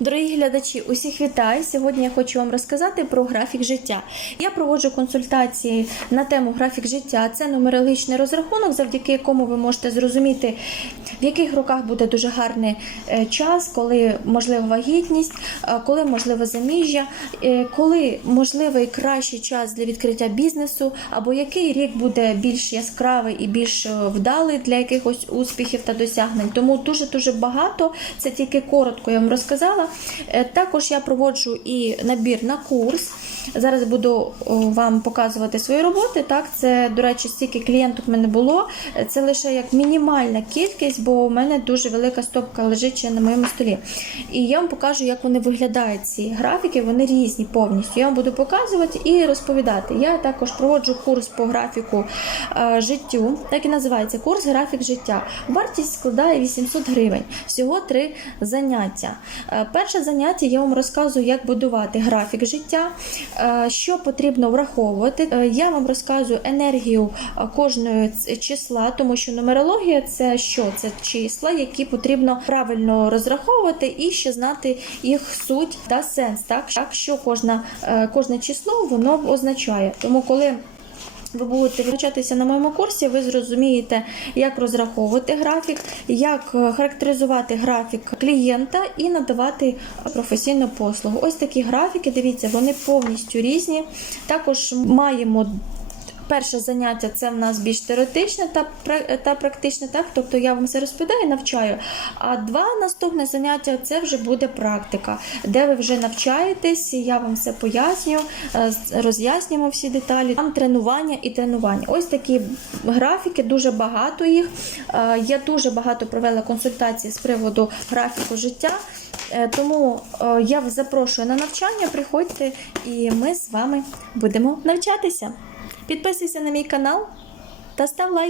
Дорогі глядачі, усіх вітаю! Сьогодні я хочу вам розказати про графік життя. Я проводжу консультації на тему графік життя. Це нумерологічний розрахунок, завдяки якому ви можете зрозуміти, в яких роках буде дуже гарний е, час, коли можлива вагітність, е, коли можливе заміжжя, е, коли можливий кращий час для відкриття бізнесу, або який рік буде більш яскравий і більш вдалий для якихось успіхів та досягнень. Тому дуже дуже багато. Це тільки коротко я вам розказала. Е, Також я проводжу і набір на курс. Зараз буду вам показувати свої роботи. Так, це, до речі, стільки клієнтів в мене було. Е, Це лише як мінімальна кількість, бо у мене дуже велика стопка лежить ще на моєму столі. І я вам покажу, як вони виглядають ці графіки. Вони різні повністю. Я вам буду показувати і розповідати. Я також проводжу курс по графіку е, життю, так і називається курс графік життя. Вартість складає 800 гривень. Всього три заняття. Перше заняття я вам розказую, як будувати графік життя, е, що потрібно враховувати. Е, Я вам розказую енергію е, кожного числа, тому що нумерологія це що? Це числа, які потрібно правильно розраховувати і ще знати їх суть та сенс. Так, що кожна, кожне число воно означає. Тому коли ви будете навчатися на моєму курсі, ви зрозумієте, як розраховувати графік, як е, характеризувати графік клієнта і надавати професійну послугу. Ось такі графіки, дивіться, вони повністю різні. Також маємо. Перше заняття це в нас більш теоретичне та, та практичне, так? тобто я вам все розповідаю, навчаю. А два наступне заняття це вже буде практика, де ви вже навчаєтесь, я вам все поясню, е, роз'яснюємо всі деталі. Там тренування і тренування. Ось такі графіки, дуже багато їх. Е, Я дуже багато провела консультацій з приводу графіку життя. Е, Тому я вас запрошую на навчання, приходьте і ми з вами будемо навчатися. Підписуйся на мій канал та став лайк.